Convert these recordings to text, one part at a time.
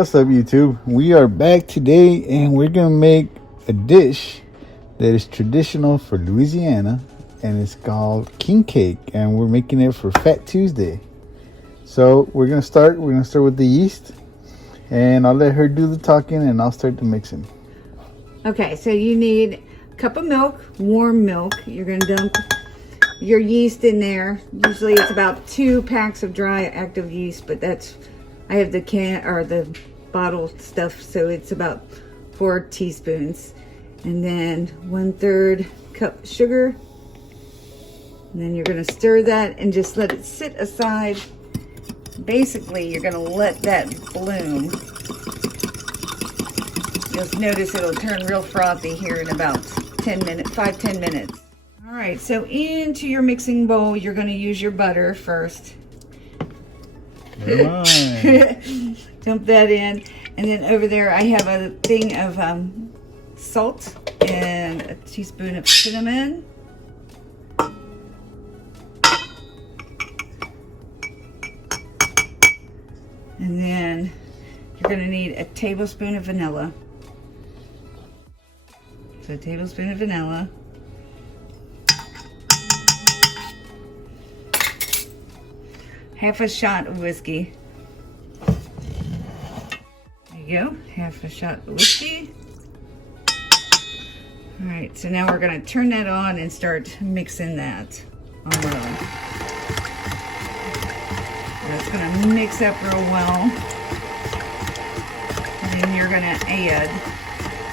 What's up, YouTube? We are back today and we're gonna make a dish that is traditional for Louisiana, and it's called king cake, and we're making it for Fat Tuesday. So we're gonna start with the yeast, and I'll let her do the talking and I'll start the mixing. Okay, so you need a cup of milk, warm milk. You're gonna dump your yeast in there. Usually it's about 2 packs of dry active yeast, but I have the can or the bottle stuff, so it's about 4 teaspoons. And then 1/3 cup sugar. And then you're gonna stir that and just let it sit aside. Basically, you're gonna let that bloom. You'll notice it'll turn real frothy here in about 10 minutes, 5-10 minutes. All right, so into your mixing bowl, you're gonna use your butter first. Dump that in, and then over there I have a thing of salt and a teaspoon of cinnamon. And then you're gonna need a tablespoon of vanilla. So a tablespoon of vanilla. Half a shot of whiskey. There you go, half a shot of whiskey. All right, so now we're gonna turn that on and start mixing that on low. That's gonna mix up real well. And then you're gonna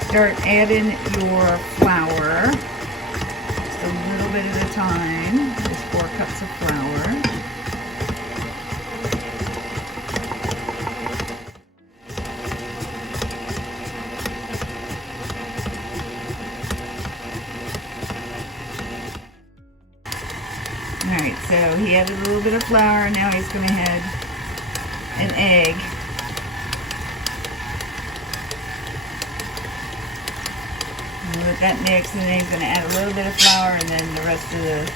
start adding your flour. Just a little bit at a time. Just 4 cups of flour. Alright, so he added a little bit of flour, and now he's going to add an egg. And let that mix, and then he's going to add a little bit of flour, and then the rest of the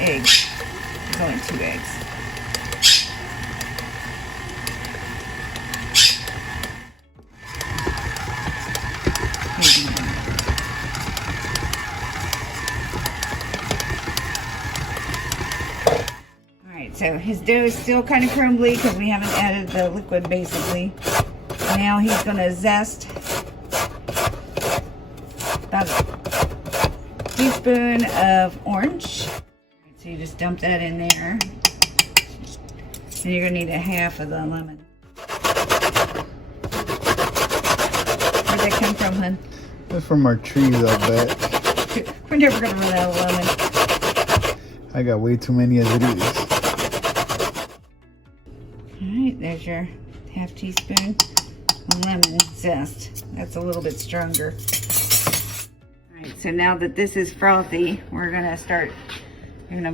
eggs. There's only 2 eggs. So his dough is still kind of crumbly because we haven't added the liquid basically. Now he's going to zest about a teaspoon of orange. So you just dump that in there. And you're going to need a half of the lemon. Where'd that come from, hun? That's from our trees out back. We're never going to run out of lemon. I got way too many as it is. Alright, there's your half teaspoon of lemon zest. That's a little bit stronger. Alright, so now that this is frothy, we're going to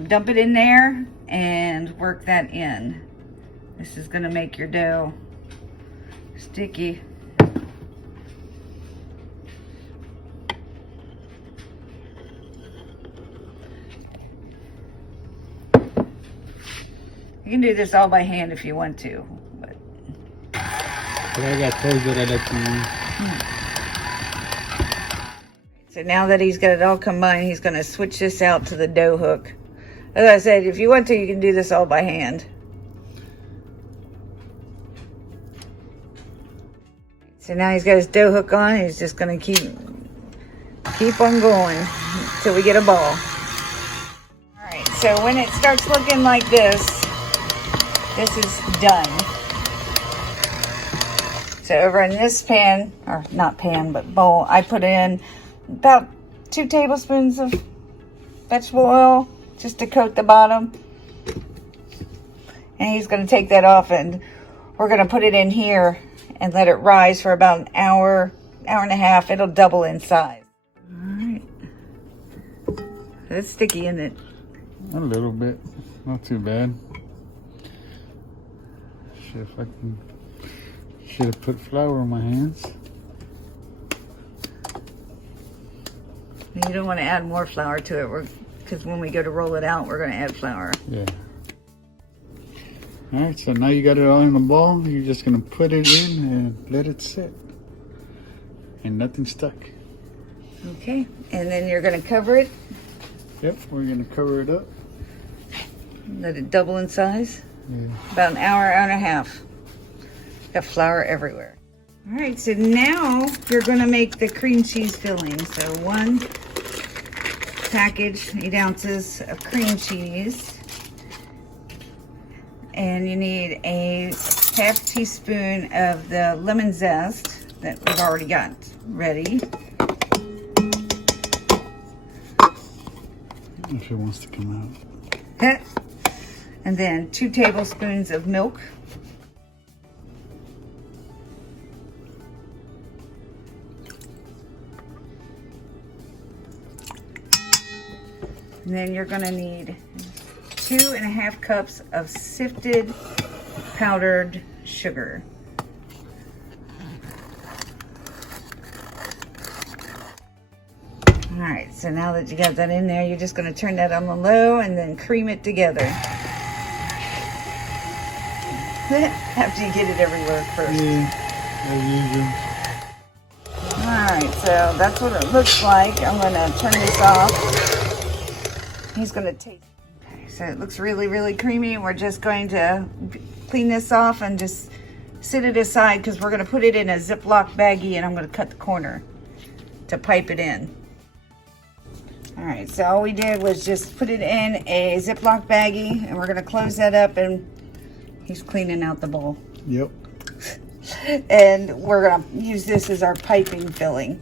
dump it in there and work that in. This is going to make your dough sticky. You can do this all by hand if you want to. But I got toes that I like to use. So now that he's got it all combined, he's going to switch this out to the dough hook. As I said, if you want to, you can do this all by hand. So now he's got his dough hook on. He's just going to keep on going until we get a ball. All right, so when it starts looking like this is done. So over in this pan, or not pan, but bowl, I put in about 2 tablespoons of vegetable oil just to coat the bottom. And he's going to take that off, and we're going to put it in here and let it rise for about an hour, hour and a half. It'll double in size. All right. It's sticky, isn't it? A little bit. Not too bad. Should have put flour on my hands. You don't want to add more flour to it because when we go to roll it out, we're going to add flour. Yeah. All right, so now you got it all in a ball. You're just gonna put it in and let it sit, and nothing stuck. Okay, and then you're gonna cover it. Yep, we're gonna cover it up. Let it double in size. Yeah. About an hour, hour and a half. Got flour everywhere. All right, so now you're gonna make the cream cheese filling. So 1 package, 8 ounces of cream cheese. And you need a half teaspoon of the lemon zest that we've already got ready. If it wants to come out. And then 2 tablespoons of milk. And then you're gonna need 2.5 cups of sifted powdered sugar. All right, so now that you got that in there, you're just gonna turn that on the low and then cream it together. After you get it everywhere first. Yeah, as usual. All right, so that's what it looks like. I'm gonna turn this off. He's gonna taste. Okay, so it looks really, really creamy. We're just going to clean this off and just sit it aside because we're gonna put it in a Ziploc baggie and I'm gonna cut the corner to pipe it in. All right, so all we did was just put it in a Ziploc baggie and we're gonna close that up, and he's cleaning out the bowl. Yep. And we're gonna use this as our piping filling.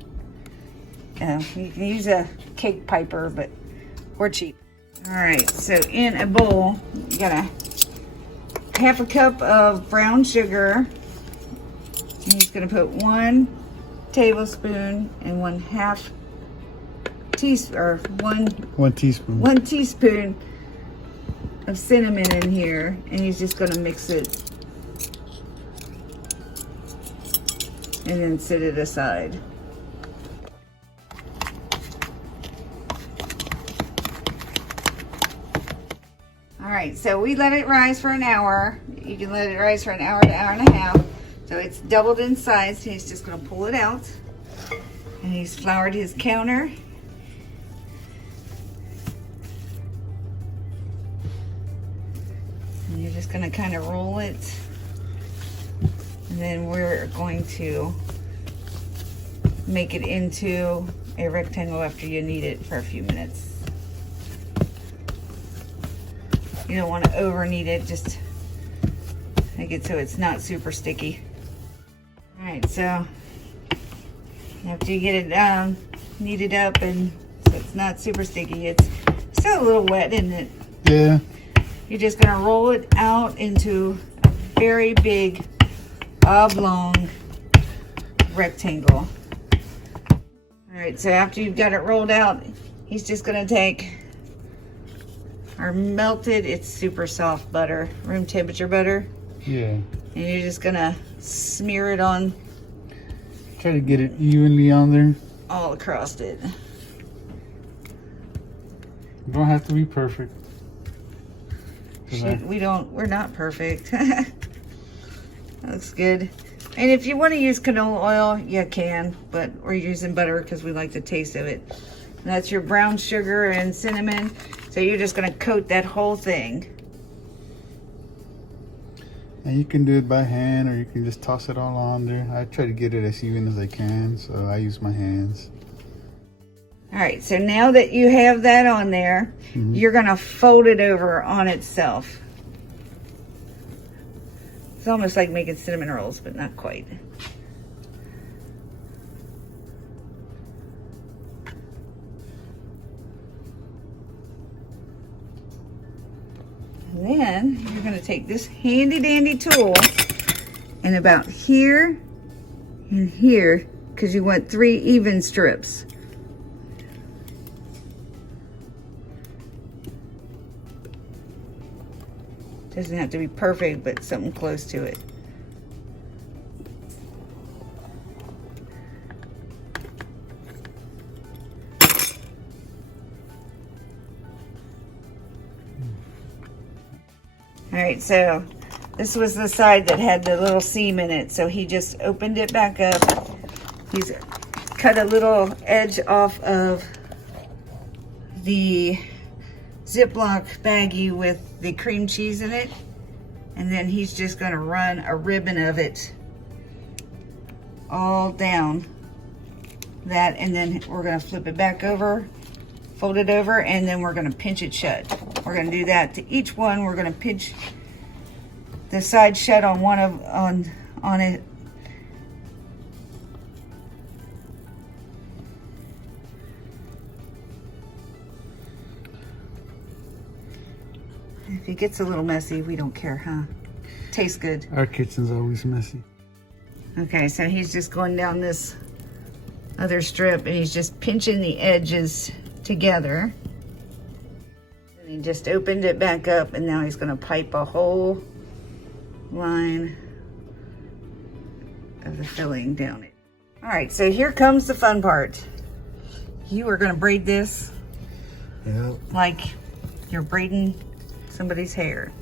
You can use a cake piper, but we're cheap. All right, so in a bowl, you got a 1/2 cup of brown sugar. And he's gonna put 1 tablespoon and 1/2 teaspoon, or 1 teaspoon. 1 teaspoon of cinnamon in here, and he's just gonna mix it and then set it aside. All right, so we let it rise for an hour. You can let it rise for an hour to hour and a half. So it's doubled in size. He's just gonna pull it out. And he's floured his counter. And you're just gonna kind of roll it. And then we're going to make it into a rectangle after you knead it for a few minutes. You don't want to over knead it, just make it so it's not super sticky. All right, so after you get it kneaded up and so it's not super sticky, it's still a little wet, isn't it? Yeah. You're just gonna roll it out into a very big oblong rectangle. All right, so after you've got it rolled out, he's just gonna take our melted, it's super soft butter, room temperature butter. Yeah. And you're just gonna smear it on Try to get it evenly on there. all across it. You don't have to be perfect. Shit, we're not perfect. That looks good. And if you want to use canola oil, you can, but we're using butter because we like the taste of it. And that's your brown sugar and cinnamon. So you're just gonna coat that whole thing. And you can do it by hand, or you can just toss it all on there. I try to get it as even as I can, so I use my hands. All right, so now that you have that on there, you're gonna fold it over on itself. It's almost like making cinnamon rolls, but not quite. And then you're gonna take this handy dandy tool and about here and here, because you want 3 even strips. Doesn't have to be perfect, but something close to it. All right, so This was the side that had the little seam in it, so he just opened it back up. He's cut a little edge off of the Ziploc baggie with the cream cheese in it, and then he's just gonna run a ribbon of it all down that, and then we're gonna flip it back over, fold it over, and then we're gonna pinch it shut. We're gonna do that to each one. We're gonna pinch the side shut on one of on it. If it gets a little messy, we don't care, huh? Tastes good. Our kitchen's always messy. Okay, so he's just going down this other strip and he's just pinching the edges together. And he just opened it back up, and now he's gonna pipe a whole line of the filling down it. All right, so here comes the fun part. You are gonna braid this like you're braiding somebody's hair.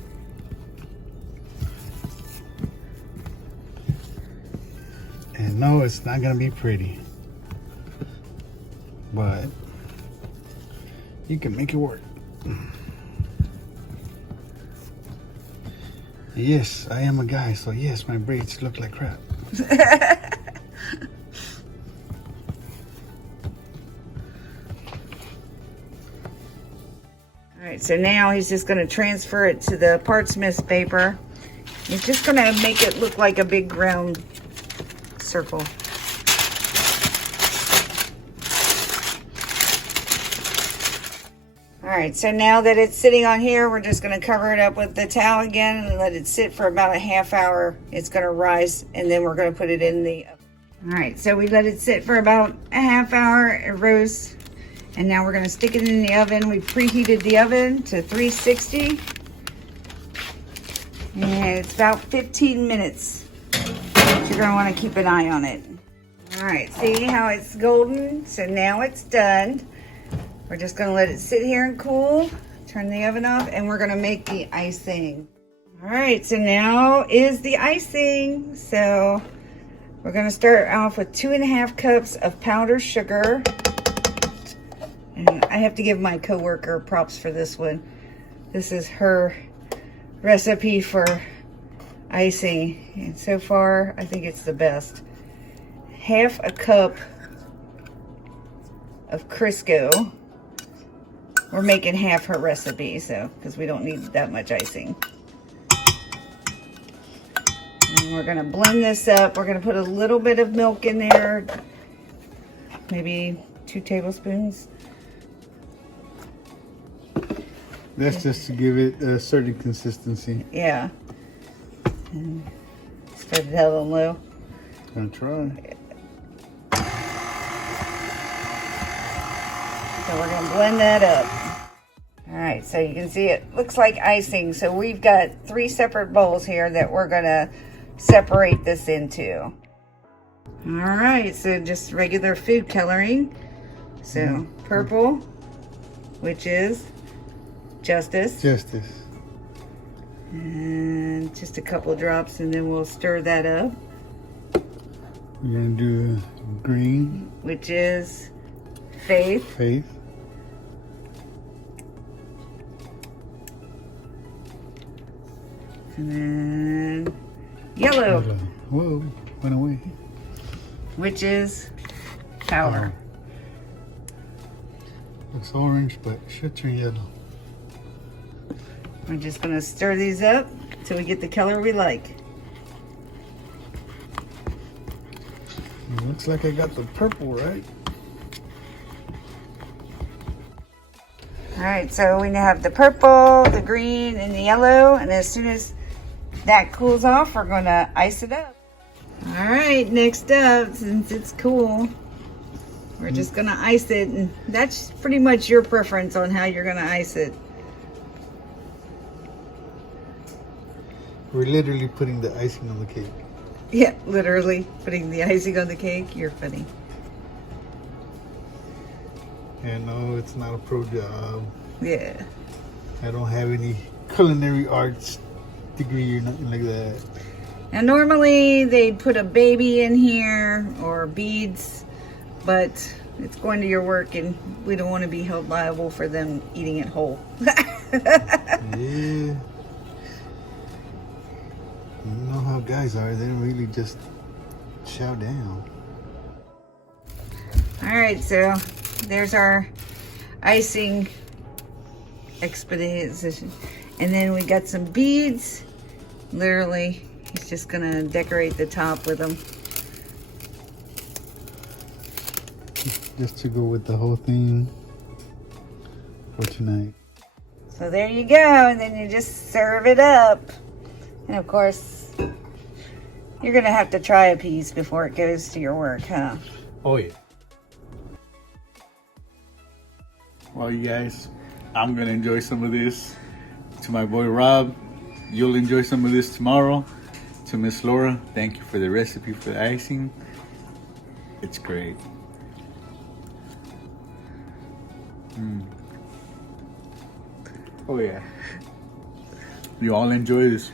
And no, it's not gonna be pretty, but you can make it work. Yes, I am a guy, so yes, my braids look like crap. All right, so now he's just going to transfer it to the parchment paper. He's just going to make it look like a big round circle. All right, so now that it's sitting on here, we're just going to cover it up with the towel again and let it sit for about a half hour. It's going to rise, and then we're going to put it in the oven. All right, so we let it sit for about a half hour. It rose, and now we're going to stick it in the oven. We preheated the oven to 360, and it's about 15 minutes. You're going to want to keep an eye on it. All right, see how it's golden? So now it's done. We're just gonna let it sit here and cool, turn the oven off, and we're gonna make the icing. All right, so now is the icing. So we're gonna start off with 2.5 cups of powdered sugar. And I have to give my coworker props for this one. This is her recipe for icing, and so far I think it's the best. 1/2 cup of Crisco. We're making half her recipe, so because we don't need that much icing. And we're gonna blend this up. We're gonna put a little bit of milk in there, maybe 2 tablespoons. That's just to give it a certain consistency. Yeah. And start it out on low. Gonna try. So we're gonna blend that up. All right, so you can see it looks like icing. So we've got 3 separate bowls here that we're gonna separate this into. All right, so just regular food coloring. So purple, which is Justice. Justice. And just a couple of drops, and then we'll stir that up. We're gonna do green, which is Faith. Faith. And then yellow, Whoa, went away. which is Power. Looks orange, but should turn yellow. We're just gonna stir these up till we get the color we like. It looks like I got the purple right. All right, so we now have the purple, the green, and the yellow, and as soon as that cools off, we're gonna ice it up. All right, next up, since it's cool, we're just gonna ice it, and that's pretty much your preference on how you're gonna ice it. We're literally putting the icing on the cake. Yeah, literally putting the icing on the cake. You're funny. And no, it's not a pro job. Yeah. I don't have any culinary arts degree you're nothing like that. And normally they'd put a baby in here or beads, but it's going to your work and we don't want to be held liable for them eating it whole. Yeah. You know how guys are, they really just chow down. Alright, so there's our icing expedition. And then we got some beads. Literally, he's just gonna decorate the top with them. Just to go with the whole thing for tonight. So there you go, and then you just serve it up. And of course, you're gonna have to try a piece before it goes to your work, huh? Oh yeah. Well, you guys, I'm gonna enjoy some of this. To my boy Rob, you'll enjoy some of this tomorrow. To Miss Laura, thank you for the recipe for the icing. It's great. Oh yeah. You all enjoy this.